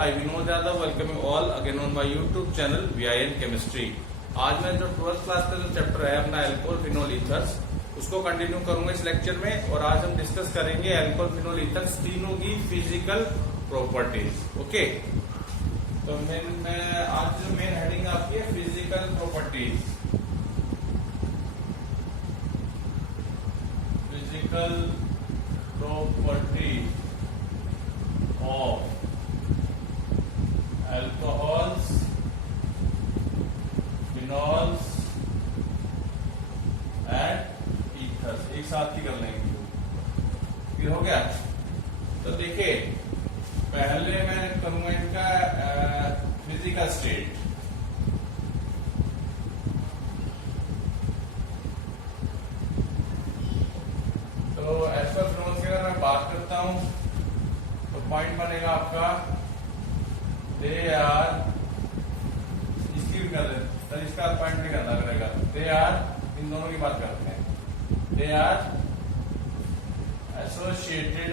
I Vinod Yadav welcome you all again on my YouTube channel VIN Chemistry। आज मैं जो 12th class का जो चैप्टर है अपना अल्कोहल फिनोल ईथर्स उसको कंटिन्यू करूंगा इस लेक्चर में। और आज हम डिस्कस करेंगे अल्कोहल फिनोल ईथर्स तीनों की फिजिकल प्रॉपर्टीज। ओके, तो मैं आज जो मेन हेडिंग आपकी है physical properties. Physical properties of alcohols, phenols and ethers एक साथ ही कर लेंगे। फिर हो गया। तो देखिए पहले मैं करूंगा इनका फिजिकल स्टेट। तो एज पर फिनोल्स की अगर मैं बात करता हूं तो पॉइंट बनेगा आपका दे आर, इसकी भी कर दे तो इसका पॉइंट नहीं करना पड़ेगा। दे आर, इन दोनों की बात करते हैं। दे आर एसोसिएटेड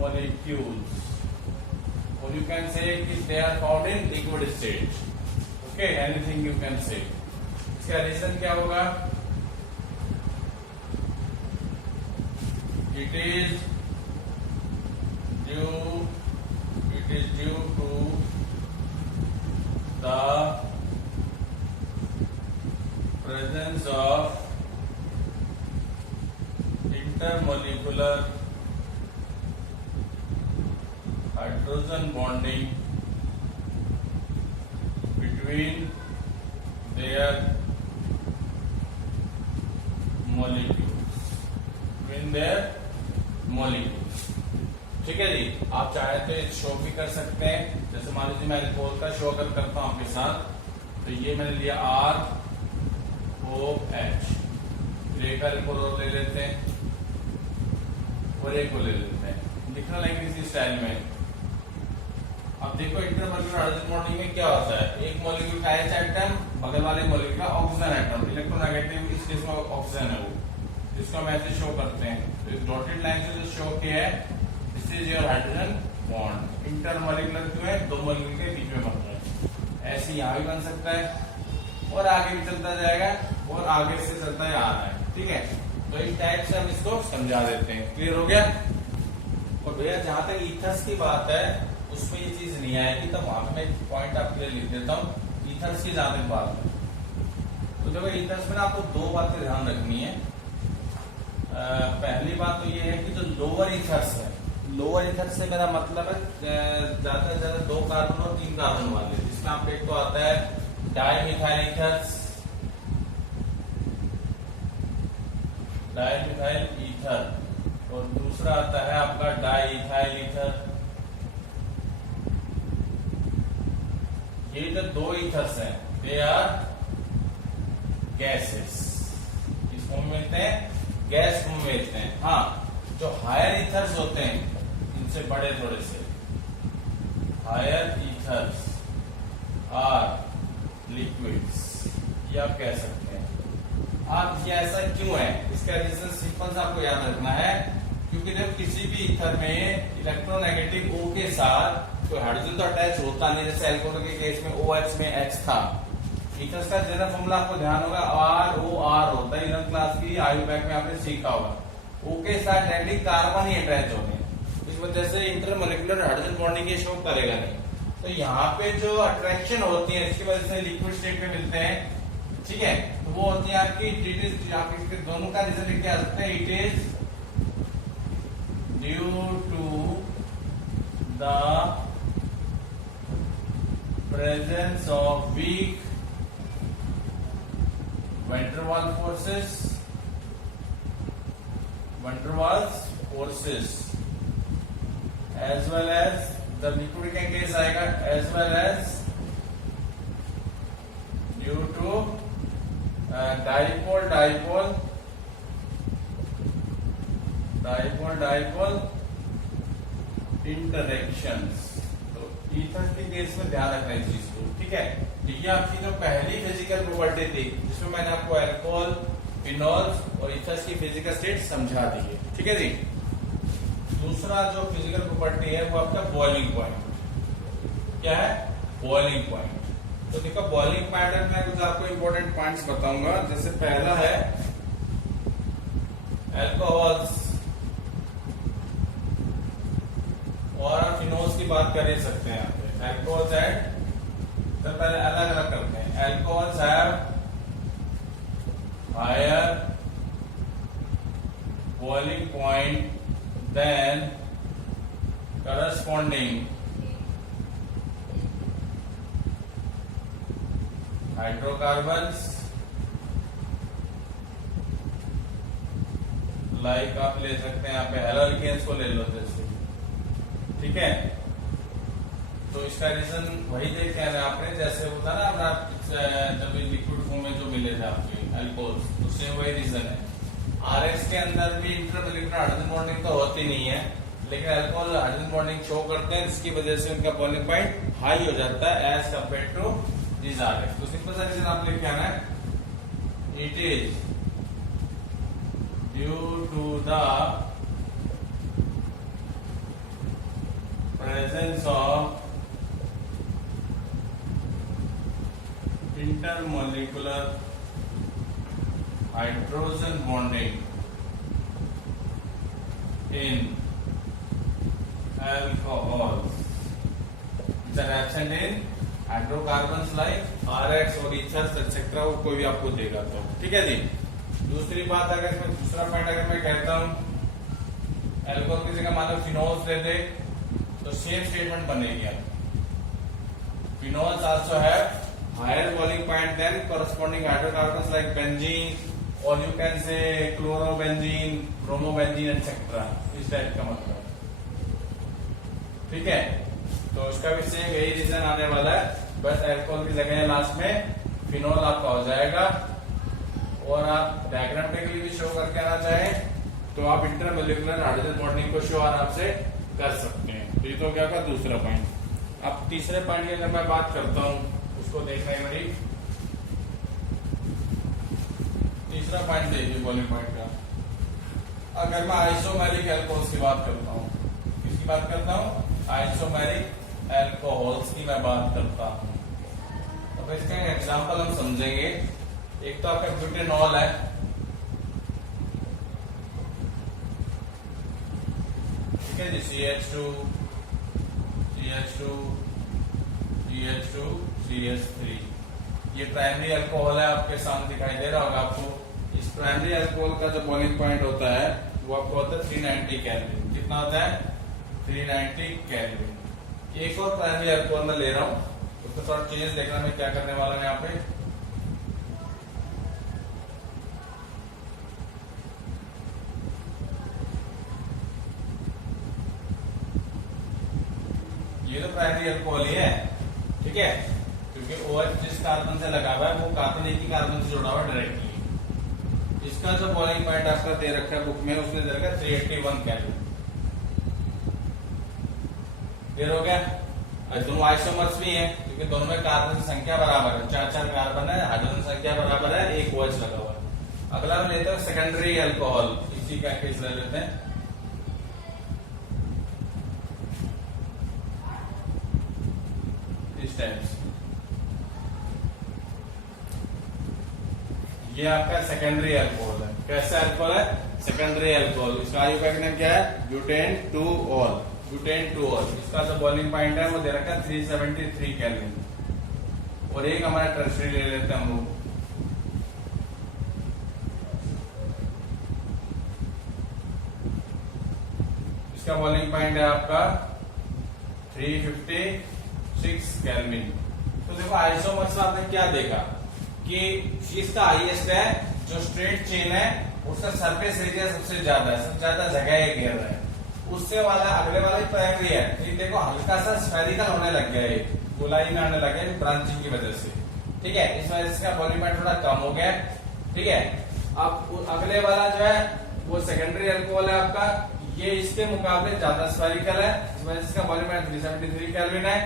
मॉलिक्यूल्स और यू कैन से कि they are found in liquid state. Okay, anything you can say. इसका रीजन क्या होगा? It is due to the presence of intermolecular hydrogen bonding between their molecules, molecules. ठीक है जी, आप चाहे तो शो भी कर सकते हैं। जैसे मान लीजिए मैं अल्कोहल का शो अगर करता हूं आपके साथ, तो ये मैंने लिया ROH, एक अल्कोहल ले लेते हैं और एक को ले लेते हैं, लिखना लेंगे इसी स्टाइल में। अब देखो इंटरमोलिकुलर हाइड्रोजन बॉन्डिंग में क्या होता है, एक मॉलिक्यूल का H एटम, बगल वाले मॉलिक्यूल का ऑक्सीजन एटम, इलेक्ट्रोनेगेटिव इस केस में ऑक्सीजन है वो, इसको हम ऐसे शो करते हैं। तो इस डॉटेड लाइन से जो शो किया है this is your hydrogen bond. Intermolecular क्यों है? दो मॉलिक्यूल के बीच में बन रहा है। ऐसे यहां भी बन सकता है और आगे भी चलता जाएगा और आगे से चलता है आ रहा है। ठीक है, तो इस टाइप से हम इसको समझा देते हैं। क्लियर हो गया? और भैया जहां तक ईथर्स की बात है उसमें ये चीज नहीं आएगी, तो वहां पे मैं पॉइंट आपके लिए लिख देता हूँ। ईथर्स की जहां तक बात है तो देखो ईथर्स में आपको दो बातें ध्यान रखनी है। पहली बात तो ये है कि जो लोअर ईथर्स है, लोअर ईथर्स से मेरा मतलब है ज्यादा से ज्यादा 2 कार्बन और 3 कार्बन वाले, जिसमें आपको एक तो आता है डाईमिथाइल ईथर्स, डाईमिथाइल ईथर, और दूसरा आता है आपका डाईइथाइल ईथर। ये जो 2 ईथर्स हैं दे आर गैसेस, किस फॉर्म में मिलते हैं? गैस फॉर्म में मिलते हैं। हाँ, जो हायर ईथर्स होते हैं इनसे बड़े थोड़े से, हायर ईथर्स आर लिक्विड्स, ये आप कह सकते हैं। आप ये ऐसा क्यों है, इसका रीजन सिंपल सा आपको याद रखना है, क्योंकि जब किसी भी ईथर में इलेक्ट्रोनेगेटिव O के साथ कोई हाइड्रोजन तो अटैच होता नहीं, जैसे अल्कोहल के केस में OH में H था। ईथर्स का जनरल फॉर्मूला आपको ध्यान होगा ROR होता है, 11th क्लास की आयु बैक में आपने सीखा होगा। O के साथ डायरेक्टली कार्बन ही अटैच होंगे, इस वजह से इंटरमोलिकुलर हाइड्रोजन बॉन्डिंग ये शो करेगा नहीं। तो यहाँ पे जो अट्रैक्शन होती है इसकी वजह से लिक्विड स्टेट में मिलते हैं। ठीक है, तो वो होती है आपकी, आप इसके दोनों का रीजन लिख के आ सकते हैं। It is due to the presence of weak van der Waals forces as well as the liquid का केस आएगा, as well as due to dipole interactions। तो ईथर के केस में ध्यान रखना इस चीज को। ठीक है, ये आपकी जो पहली फिजिकल प्रॉपर्टी थी जिसमें मैंने आपको अल्कोहल, फिनॉल्स और ईथर्स की फिजिकल स्टेट समझा दी है। ठीक है जी। दूसरा जो फिजिकल प्रॉपर्टी है वो आपका बॉइलिंग पॉइंट। क्या है? Boiling point. तो देखो बॉइलिंग पॉइंट में मैं कुछ आपको इंपॉर्टेंट पॉइंट्स बताऊंगा। जैसे पहला है अल्कोहल्स और आप फिनोल्स की बात कर ही सकते हैं। यहाँ पे अल्कोहल्स एंड, तो पहले अलग अलग करते हैं। Alcohols have higher boiling point than corresponding hydrocarbons, like आप ले सकते हैं यहाँ पे हेलोल्केन्स को ले लो जैसे। ठीक है, तो इसका रीजन वही देखे हैं आपने, जैसे होता ना अपना जब लिक्विड फॉर्म में जो मिले थे आपके अल्कोहल्स, तो सेम वही रीजन है। आरएक्स के अंदर भी इंटरमोलिकुलर हाइड्रोजन बॉन्डिंग तो होती नहीं है, लेकिन अल्कोहल हाइड्रोजन बॉन्डिंग शो करते हैं, जिसकी वजह से उनका बॉइलिंग पॉइंट हाई हो जाता है as compare to this RX. तो सिंपल सा रीजन आप लिख के आना है, it is due to the presence of intermolecular hydrogen bonding in alcohols which are absent in hydrocarbons like RX और ethers etc. वो कोई भी आपको देगा। तो ठीक है जी। दूसरी बात, अगर इसमें दूसरा पॉइंट अगर मैं कहता हूं अल्कोहल की जगह मान लो फिनोल्स ले दे, तो सेम स्टेटमेंट बनेगी। Phenols also have higher boiling point than corresponding hydrocarbons like benzene, or you can say chlorobenzene, bromobenzene etc. इस टाइप का मतलब। ठीक है, तो इसका भी सेम यही रीजन आने वाला है, बस अल्कोहल की जगह लास्ट में फिनोल आपका हो जाएगा। और आप डायग्रामेटिकली भी शो करके आना चाहें तो आप इंटरमोलिकुलर हाइड्रोजन बॉन्डिंग को शो आराम से कर सकते हैं। तो ये तो क्या होगा दूसरा पॉइंट। अब तीसरे पॉइंट की अगर मैं बात करता हूं, उसको देखना है मेरी। तीसरा पॉइंट देखिए बॉइलिंग पॉइंट का। अगर मैं आइसोमेरिक अल्कोहल्स की बात करता हूं, किसकी बात करता हूं? आइसोमेरिक अल्कोहल्स की मैं बात करता हूं। तो इसका एग्जाम्पल हम समझेंगे। एक तो आपका ब्यूटेनॉल है, ठीक है जी, CH2, CH2, CH2, CH3, ये प्राइमरी अल्कोहल है, आपके सामने दिखाई दे रहा होगा आपको। इस प्राइमरी अल्कोहल का जो बॉइलिंग पॉइंट होता है वो आपको होता है 390 केल्विन। कितना होता है? 390 केल्विन। एक और प्राइमरी अल्कोहल मैं ले रहा हूं, उसको थोड़ा चेंज देखना मैं क्या करने वाला हूं यहाँ पे। ये तो प्राइमरी अल्कोहल ही है, ठीक है, क्योंकि OH जिस कार्बन से लगा हुआ है वो कार्बन एक ही कार्बन से जुड़ा हुआ है डायरेक्टली। इसका जो बॉइलिंग पॉइंट आपका दे रखा है बुक में, उसने दे रखा है 381 केल्विन। क्लियर हो गया? दोनों आइसोमर्स भी हैं, क्योंकि दोनों में कार्बन की संख्या बराबर है, 4 कार्बन है, हाइड्रोजन संख्या बराबर है, एक OH लगा हुआ है। अगला हम लेते हैं सेकेंडरी अल्कोहल, इसी का केस ले लेते हैं। इस टाइप से ये आपका सेकेंडरी अल्कोहल है। कैसा अल्कोहल है? Secondary alcohol. इसका आयुर्वेदिक नाम क्या है? ब्यूटेन 2-ऑल। ब्यूटेन 2-ऑल। इसका जो बॉइलिंग पॉइंट है वो दे रखा है 373 केल्विन। और एक हमारा टर्शरी ले लेते हैं हम लोग। इसका बॉइलिंग पॉइंट है आपका 356 केल्विन। तो देखो आइसोमर्स में आपने क्या देखा कि इसका हाईएस्ट है, जो स्ट्रेट चेन है उसका सरफेस एरिया सबसे ज्यादा है, सबसे ज्यादा जगह घेर रहा है। उससे वाला अगले वाला ही प्राइमरी है, तो देखो हल्का सा स्फेरिकल होने लग गया है, गोलाई में आने लगे ब्रांचिंग की वजह से। ठीक है, इस वजह से इसका बॉइलिंग पॉइंट थोड़ा कम हो गया। ठीक है, अब अगले वाला जो है वो सेकेंडरी अल्कोहल है आपका, ये इसके मुकाबले ज्यादा स्फेरिकल है, इस वजह से इसका बॉइलिंग पॉइंट 373 केल्विन है।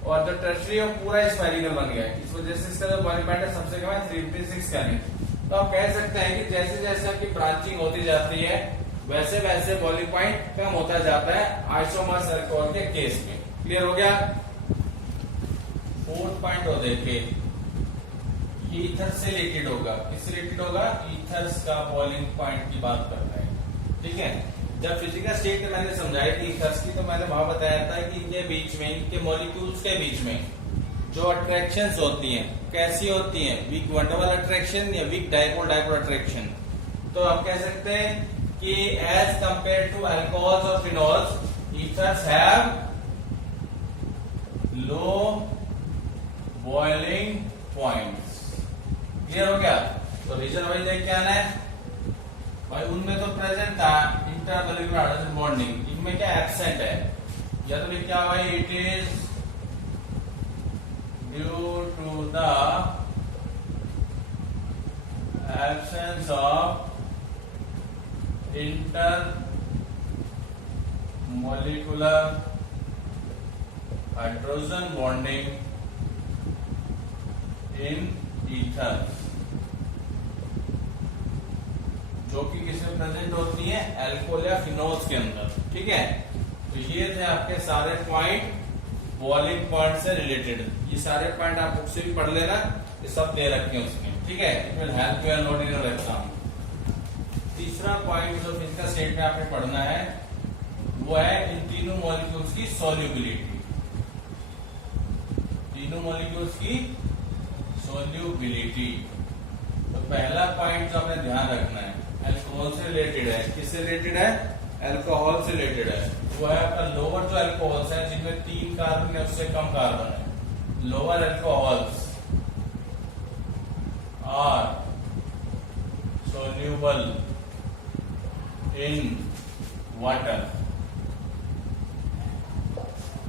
और जो टर्शरी है पूरा स्फेरिकल बन गया है, इस वजह से इसका जो बॉइलिंग पॉइंट है सबसे कम है 356 केल्विन। तो आप कह सकते हैं कि जैसे जैसे आपकी ब्रांचिंग होती जाती है वैसे वैसे बॉइलिंग पॉइंट कम होता जाता है आइसोमर्स अल्कोहल के केस में। क्लियर हो गया। फोर्थ पॉइंट हो देखे, ईथर से रिलेटेड होगा। किससे रिलेटेड होगा? ईथर्स का बॉइलिंग पॉइंट की बात कर रहे हैं। ठीक है, जब फिजिकल स्टेट में मैंने समझाई थी ईथर्स की, तो मैंने वहां बताया था कि इनके बीच में, इनके मॉलिक्यूल्स के बीच में जो अट्रैक्शंस होती हैं कैसी होती हैं? वीक वन डबल अट्रैक्शन या वीक डाइपोल डाइपोल अट्रैक्शन। तो हम कह सकते हैं कि एज कंपेयर टू अल्कोहल्स और phenols, ethers have low boiling points. Clear हो गया। तो रीजन वही देख के आना है भाई, उनमें तो प्रेजेंट था इंटरमॉलिक्यूलर हाइड्रोजन बॉन्डिंग, इनमें क्या एब्सेंट है? या तो लिख क्या भाई, it is due to the absence of intermolecular hydrogen bonding in ether, जो कि किसमें प्रेजेंट होती है? अल्कोहल या फिनोल्स के अंदर। ठीक है, तो ये थे आपके सारे पॉइंट बॉइलिंग पॉइंट से रिलेटेड। ये सारे पॉइंट आप बुक से भी पढ़ लेना, ये सब दे रखे हैं उसमें। ठीक है, it will help you lot in your exam. तीसरा पॉइंट जो फिजिकल स्टेट में आपने पढ़ना है वो है इन तीनों मॉलिक्यूल्स की सॉल्युबिलिटी। तीनों मॉलिक्यूल्स की सॉल्युबिलिटी। तो पहला पॉइंट जो आपने ध्यान रखना है, अल्कोहल से रिलेटेड है। किससे रिलेटेड है? अल्कोहल से रिलेटेड है। वो है आपका लोअर जो अल्कोहल्स है जिनमें 3 कार्बन या उससे कम कार्बन है, lower alcohols are soluble in water.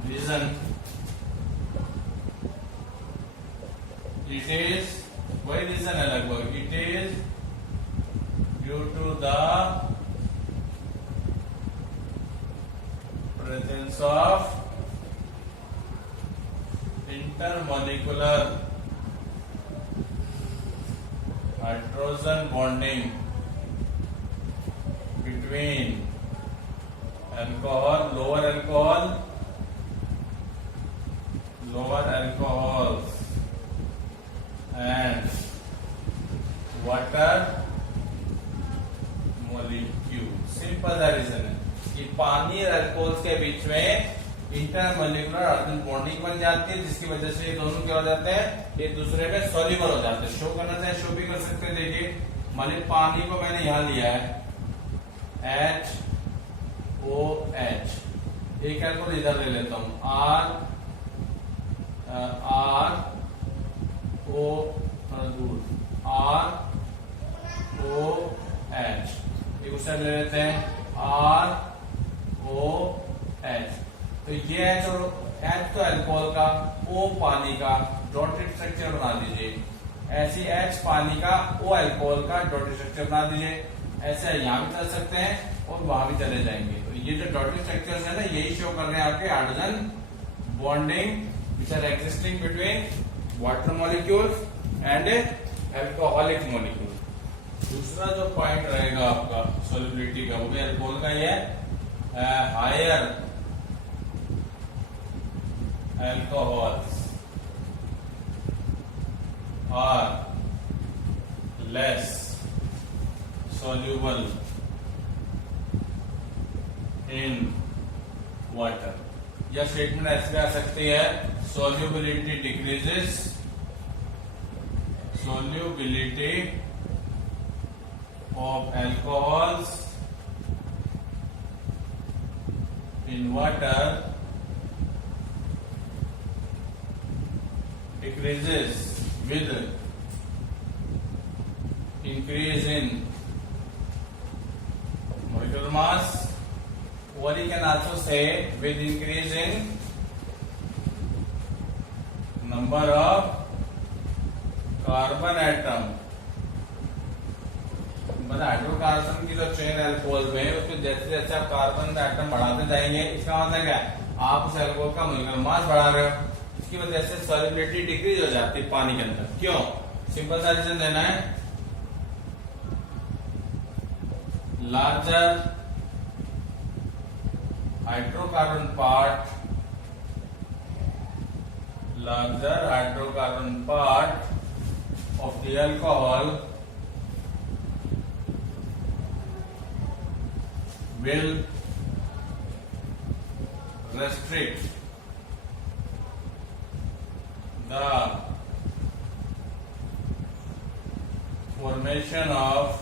Reason, it is, वही रीजन है लगभग, it is due to the presence of intermolecular hydrogen bonding between alcohol, lower alcohols and water molecule। Simple सा रीजन है कि पानी और अल्कोहल्स के बीच में इंटरमॉलिक्यूलर हाइड्रोजन बॉन्डिंग बन जाती है, जिसकी वजह से ये दोनों क्या हो जाते हैं? एक दूसरे में सॉल्युबल हो जाते हैं। शो करना चाहे शो भी कर सकते हैं। देखिए, मान लीजिए पानी को मैंने यहां लिया है HOH, एक अल्कोहल इधर ले लेता हूं ROH, एक उसे ले लेते हैं ROH। तो ये H और H तो अल्कोहल का, O पानी का, डॉटेड स्ट्रक्चर बना दीजिए। ऐसे H पानी का, O अल्कोहल का डॉटेड स्ट्रक्चर बना दीजिए। ऐसे यहां भी चल सकते हैं और वहां भी चले जाएंगे। तो ये जो डॉटेड स्ट्रक्चर्स है ना, यही शो कर रहे हैं आपके hydrogen bonding which are existing between water molecules and alcoholic molecule. दूसरा जो पॉइंट रहेगा आपका सॉल्युबिलिटी का, वो भी अल्कोहल का ही है। Higher alcohols are less soluble in water। यह स्टेटमेंट ऐसे आ सकती है, solubility decreases, solubility of alcohols in water decreases with increase in molecular mass, or you can also say with increase in number of carbon atom। मतलब hydrocarbon की जो chain है alcohol में, उसमें जैसे जैसे आप कार्बन एटम बढ़ाते जाएंगे, इसका मतलब क्या है? आप उस अल्कोहल का मोलिकुलर मास बढ़ा रहे हो, इसकी वजह से सॉल्युबिलिटी डिक्रीज हो जाती है पानी के अंदर। क्यों? सिंपल सा रीजन देना है, larger hydrocarbon part, larger hydrocarbon part of the alcohol will restrict the formation of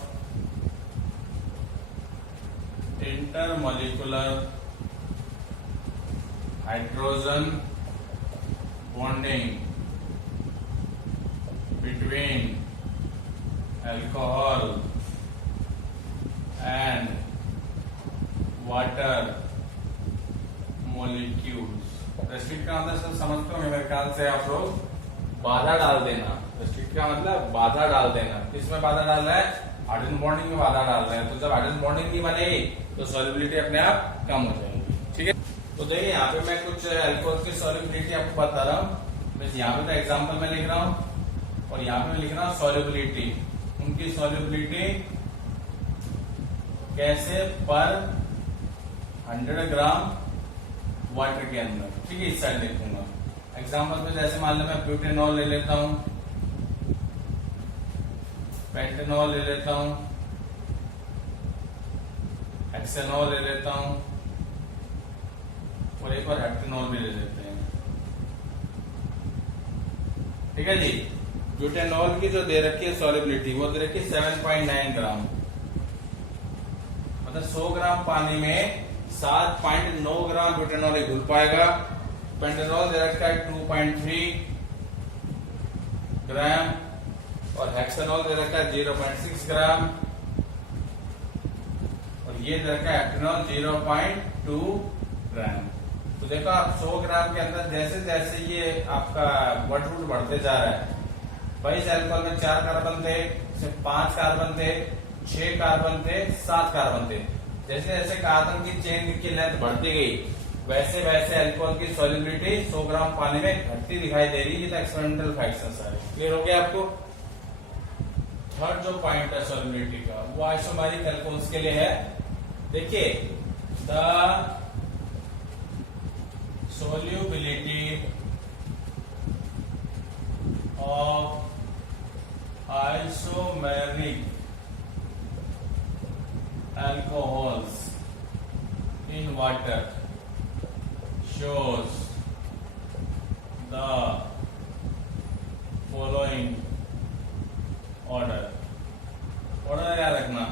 intermolecular hydrogen bonding between alcohol and water molecules. Restrict का मतलब सब समझते हो मेरे ख्याल से आप लोग, बाधा डाल देना। रेस्ट्रिक्ट का मतलब बाधा डाल देना। किसमें बाधा डाल रहा है? हाइड्रोजन बॉन्डिंग में बाधा डाल रहे हैं। तो जब हाइड्रोजन बॉन्डिंग नहीं बनेगी तो सॉल्युबिलिटी अपने आप कम हो जाएगी। ठीक है, तो देखिए यहाँ पे मैं कुछ अल्कोहल की सॉल्युबिलिटी आपको बता रहा हूँ। मैं यहाँ पे तो एग्जाम्पल में लिख रहा हूँ और यहाँ पे मैं लिख रहा हूँ सॉल्युबिलिटी। उनकी सॉल्युबिलिटी कैसे पर 100 ग्राम वाटर के अंदर। ठीक है, इस साइड लिखूंगा। एग्जाम्पल में जैसे मान लो मैं ब्यूटेनॉल ले लेता हूं, पेंटेनॉल ले लेता हूं, हेक्सेनॉल ले लेता हूं और एक और हेप्टेनॉल भी ले लेते हैं। ठीक है जी, ब्यूटेनॉल की जो दे रखी है सॉल्युबिलिटी वो दे रखी है 7.9 ग्राम, मतलब 100 ग्राम पानी में 7.9 ग्राम ब्यूटेनॉल घुल पाएगा। पेंटेनॉल दे रखा है 2.3 ग्राम और हेक्सेनॉल दे रखा है 0.6 ग्राम और ये दे रखा है हेप्टेनॉल 0.2 ग्राम। तो देखो आप 100 ग्राम के अंदर जैसे जैसे ये आपका वट रूट बढ़ते जा रहा है, भाई इस अल्कोहल में 4 कार्बन थे, 5 कार्बन थे, 6 कार्बन थे, 7 कार्बन थे। जैसे जैसे कार्बन की चेन की लेंथ बढ़ती गई वैसे वैसे अल्कोहल की सॉल्युबिलिटी 100 ग्राम पानी में घटती दिखाई दे रही है। ये एक्सपेरिमेंटल फैक्ट्स है सारे। क्लियर हो गया आपको? थर्ड जो पॉइंट है सॉल्युबिलिटी का वो आइसोमेरिक अल्कोहल्स के लिए है। देखिए, the solubility of isomeric alcohols in water shows the following order. Order याद रखना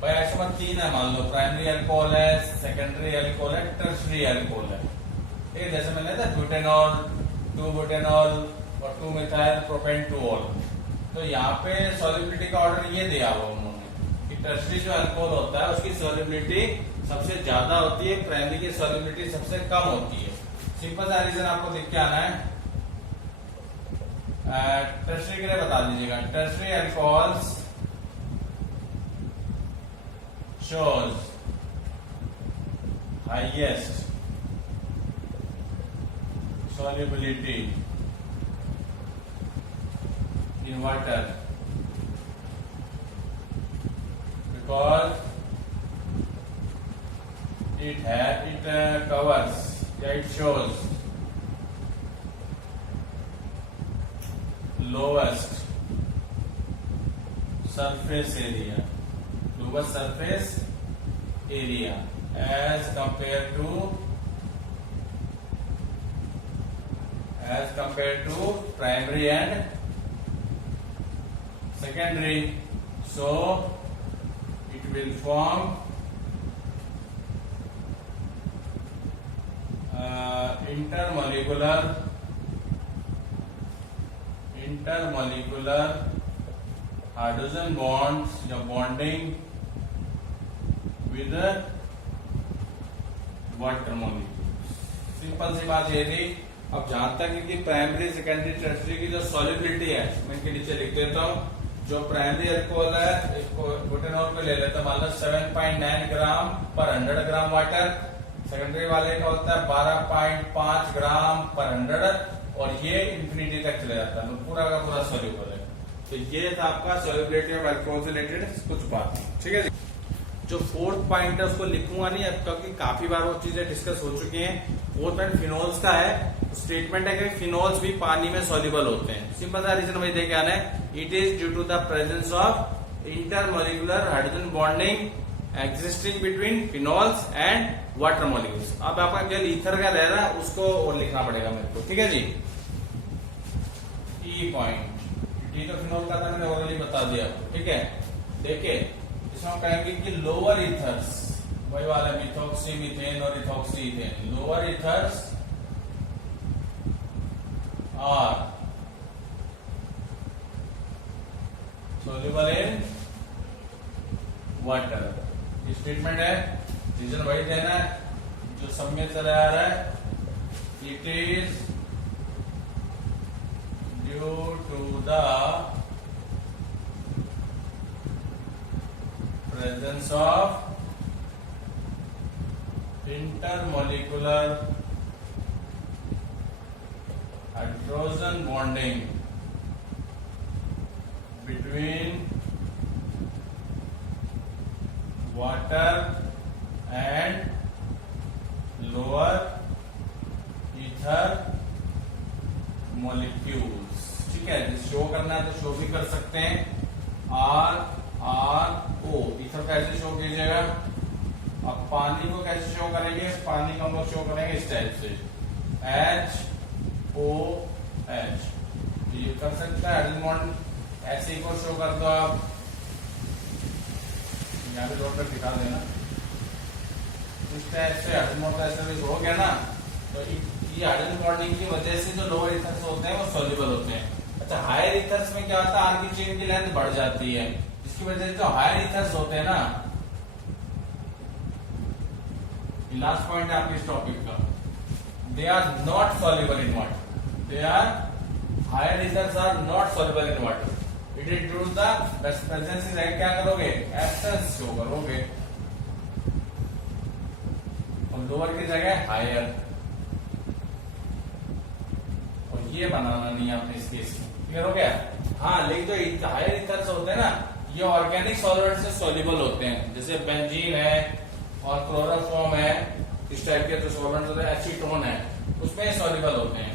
भाई, आइसोमर 3 है मान लो, प्राइमरी अल्कोहल है, सेकेंडरी अल्कोहल है, टर्शरी अल्कोहल है। ठीक है, जैसे मैंने था ब्यूटेनॉल, 2 ब्यूटेनॉल और 2 मिथाइल प्रोपेनटोल। तो यहाँ पे सॉल्युबिलिटी का ऑर्डर ये दिया हुआ उन्होंने कि टर्शरी जो अल्कोहल होता है उसकी सॉल्युबिलिटी सबसे ज्यादा होती है, प्राइमरी की सॉल्युबिलिटी सबसे कम होती है। सिंपल सा रीजन आपको देख के आना है। टर्शरी के लिए बता दीजिएगा, tertiary alcohols shows highest solubility in water because it covers, it shows lowest surface area, lowest surface area as compared to primary and secondary, so it will form intermolecular hydrogen bonds या bonding with water molecules. Simple सी बात ये थी। अब जहां तक इनकी primary, secondary, tertiary की जो सॉल्युबिलिटी है मैं इनके नीचे लिख देता हूं। जो प्राइमरी अल्कोहल है, इसको ब्यूटेनॉल को ले लेता हूं, मान लो 7.9 ग्राम पर 100 ग्राम वाटर। सेकेंडरी वाले का होता है 12.5 ग्राम पर 100 और ये इंफिनिटी तक चले जाता है, तो पूरा का पूरा सॉल्युबल है। तो ये था आपका सॉल्युबिलिटी ऑफ अल्कोहल से रिलेटेड कुछ बात। ठीक है जी। जो फोर्थ पॉइंट है उसको लिखूंगा नहीं अब, क्योंकि काफी बार वो चीजें डिस्कस हो चुकी हैं। फोर्थ पॉइंट फिनोल्स का है। स्टेटमेंट है कि फिनोल्स भी पानी में सॉल्युबल होते हैं। सिंपल सा रीजन वही देखे आना है, it is due to the presence of intermolecular hydrogen bonding existing between phenols and water molecules. अब आपका केवल ईथर का रह रहा है, उसको और लिखना पड़ेगा मेरे को, ठीक है जी। ई पॉइंट, टी तो फिनोल का था, मैंने ऑलरेडी बता दिया, ठीक है। देखिए इसमें हम कहेंगे कि लोअर ईथर्स, वही वाला मिथॉक्सी मीथेन और ethoxy ethane, lower ethers are soluble in water. ये स्टेटमेंट है, रीजन वही देना है जो सब में चला आ रहा है। It is due to the presence of intermolecular hydrogen bonding between water and lower ether molecules, ठीक है। शो करना है तो शो भी कर सकते हैं, R R O, ईथर कैसे शो कीजिएगा। अब पानी को कैसे शो करेंगे, पानी को हम लोग शो करेंगे इस टाइप से, H O H, ये कर सकता है। हाइड्रोजन बॉन्ड ऐसे ही को शो कर दो आप, यहाँ पे डॉट पे दिखा देना, इस टाइप से हाइड्रोजन बॉन्ड का ऐसे हो गया ना। तो ये हाइड्रोजन बॉन्डिंग की वजह से जो लोअर ईथर्स होते हैं वो सॉल्युबल होते हैं। अच्छा, हायर ईथर्स में क्या होता है, आर की चेन की लेंथ बढ़ जाती है, जिसकी वजह से जो हायर ईथर्स होते हैं ना, लास्ट पॉइंट है आपके इस टॉपिक का, they are not soluble in water. They are higher ethers are not soluble in water. It is due to the presence is क्या करोगे, एब्सेंस शो करोगे, और लोअर की जगह हायर, और ये बनाना नहीं आपने इस केस में, क्लियर हो गया। हाँ, लेकिन जो हायर ईथर्स होते हैं ना, ये ऑर्गेनिक सॉल्वेंट से सॉल्युबल होते हैं, जैसे बेंजीन है और क्लोरोफॉर्म है, इस टाइप के जो सॉल्वेंट होते हैं, एसीटोन है, उसमें सॉल्युबल होते हैं।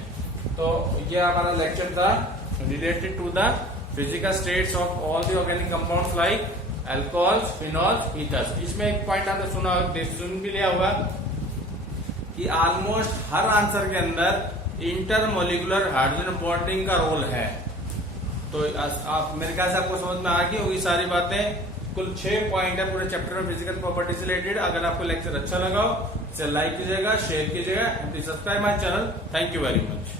तो ये हमारा लेक्चर था related to the physical states of all the organic compounds like alcohols, phenols, ethers। इसमें एक पॉइंट आपने सुन भी लिया होगा कि ऑलमोस्ट हर आंसर के अंदर इंटरमोलिकुलर हाइड्रोजन बॉन्डिंग का रोल है। तो आप मेरे ख्याल से आपको समझ में आ गई होगी सारी बातें। कुल 6 पॉइंट है पूरे चैप्टर में फिजिकल प्रॉपर्टी से रिलेटेड। अगर आपको लेक्चर अच्छा लगा हो इसे लाइक कीजिएगा, शेयर कीजिएगा, subscribe my channel. Thank you very much.